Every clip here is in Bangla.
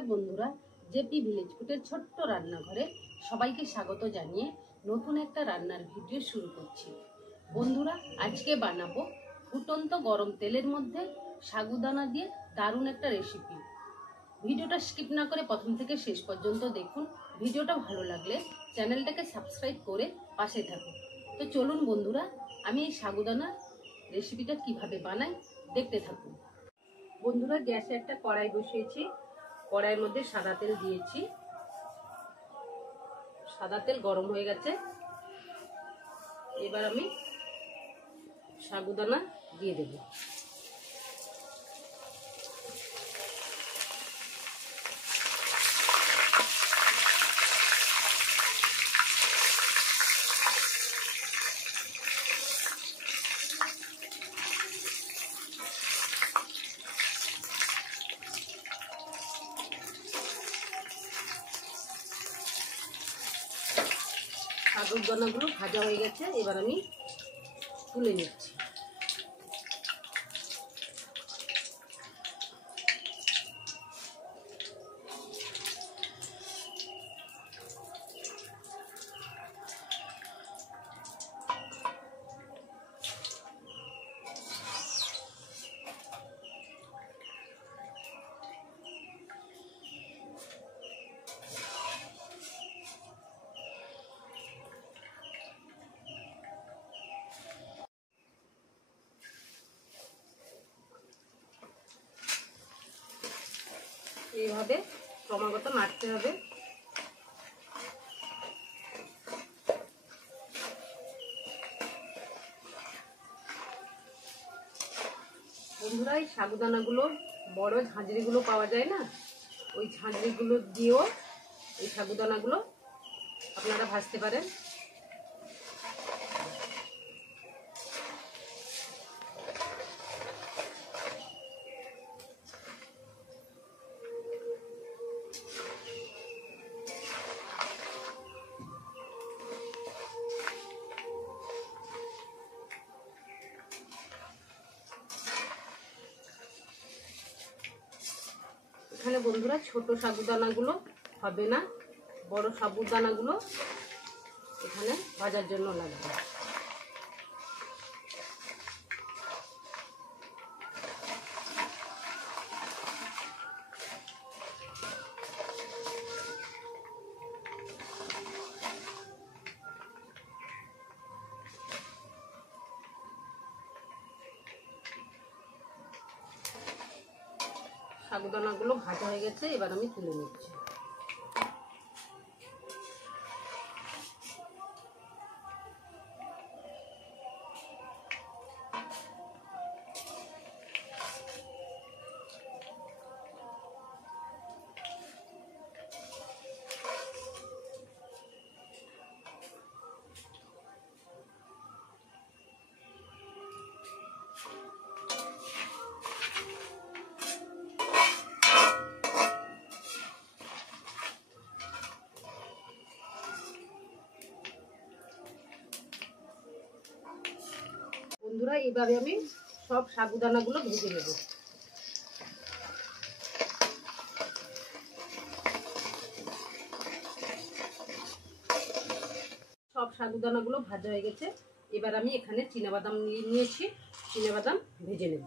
নমস্কার বন্ধুরা, জেপি ভিলেজ ফুডের ছোট্ট রান্নাঘরে সবাইকে স্বাগত জানিয়ে নতুন একটা রান্নার ভিডিও শুরু করছি। বন্ধুরা, আজকে বানাবো ফুটন্ত গরম তেলের মধ্যে সাগুদানা দিয়ে দারুণ একটা রেসিপি। ভিডিওটা স্কিপ না করে প্রথম থেকে শেষ পর্যন্ত দেখুন। ভিডিওটা ভালো লাগলে চ্যানেলটাকে সাবস্ক্রাইব করে পাশে থাকুন। তো চলুন বন্ধুরা, আমি এই সাগুদানা রেসিপিটা কিভাবে বানাই দেখতে থাকুন। বন্ধুরা, গ্যাসে একটা কড়াই বসিয়েছি, কড়াইয়ের মধ্যে সাদা তেল দিয়েছি। সাদা তেল গরম হয়ে গেছে, এবার আমি সাগুদানা দিয়ে দেব। সাগুদানাগুলো ভাজা হয়ে গেছে, এবার আমি তুলে নিচ্ছি। এইভাবে ক্রমাগত নাড়তে হবে। বন্ধুরা, এই সাগুদানাগুলো বড় ঝাঁঝরিগুলো পাওয়া যায় না, ওই ঝাঁঝরিগুলো দিয়েও এই সাগুদানাগুলো আপনারা ভাজতে পারেন। এখানে বন্ধুরা ছোট সাগুদানাগুলো হবে না, বড় সাগুদানাগুলো এখানে ভাজার জন্য লাগবে। সাগুদানাগুলো ভাজা হয়ে গেছে, এবার আমি তুলে নিচ্ছি। বন্ধুরা, এইভাবে আমি সব সাগুদানাগুলো ভেজে নেব। সব সাগুদানাগুলো ভাজা হয়ে গেছে, এবার আমি এখানে চীনাবাদাম নিয়েছি, চীনাবাদাম ভেজে নেব।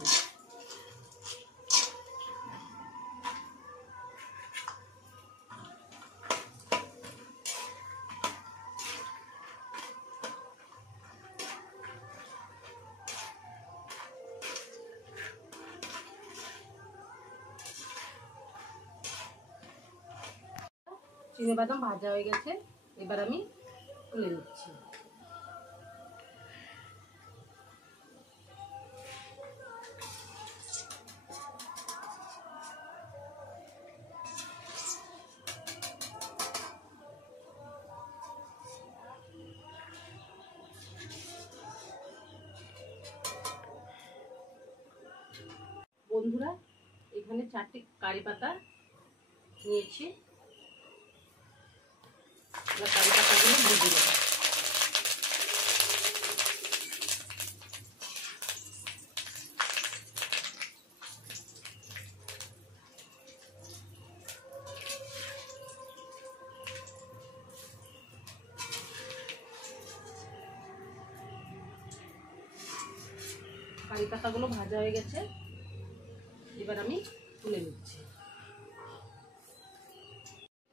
চীনাবাদাম ভাজা হয়ে গেছে, এবার আমি তুলে নিচ্ছি। বন্ধুরা, এখানে 4টি কারি পাতা নিয়েছি, কারি পাতাগুলো ভেজে নেব। কারি পাতাগুলো ভাজা হয়ে গেছে, এবার আমি তুলে নিচ্ছি।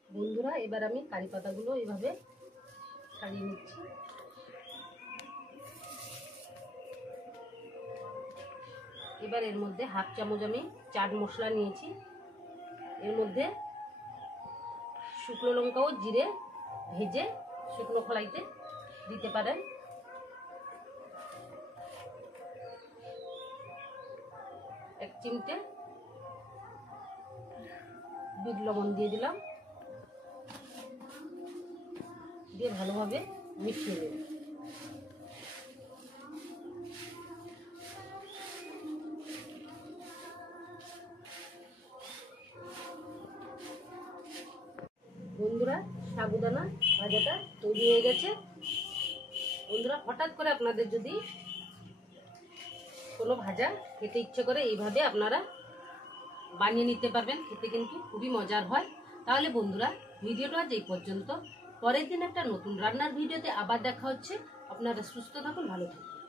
বন্ধুরা, এবার আমি কারি পাতাগুলো এইভাবে ছাড়িয়ে নিচ্ছি। এবার এর মধ্যে হাফ চামচ আমি চাট মশলা নিয়েছি, এর মধ্যে শুকনো লঙ্কা ও জিরে ভেজে শুকনো কড়াইতে দিতে পারেন। এক চিমটে বিট লবণ দিয়ে দিলাম, দিয়ে ভালোভাবে মিশিয়ে নেব। বন্ধুরা, সাবুদানা ভাজাটা তৈরি হয়ে গেছে। বন্ধুরা, হঠাৎ করে আপনাদের যদি কোনো ভাজা খেতে ইচ্ছে করে এইভাবে আপনারা বানিয়ে নিতে পারবেন, খেতে কিন্তু খুবই মজার হয়। তাহলে বন্ধুরা, ভিডিওটা আজ এই পর্যন্ত। পরের দিন একটা নতুন রান্নার ভিডিওতে আবার দেখা হচ্ছে। আপনারা সুস্থ থাকুন, ভালো থাকুন।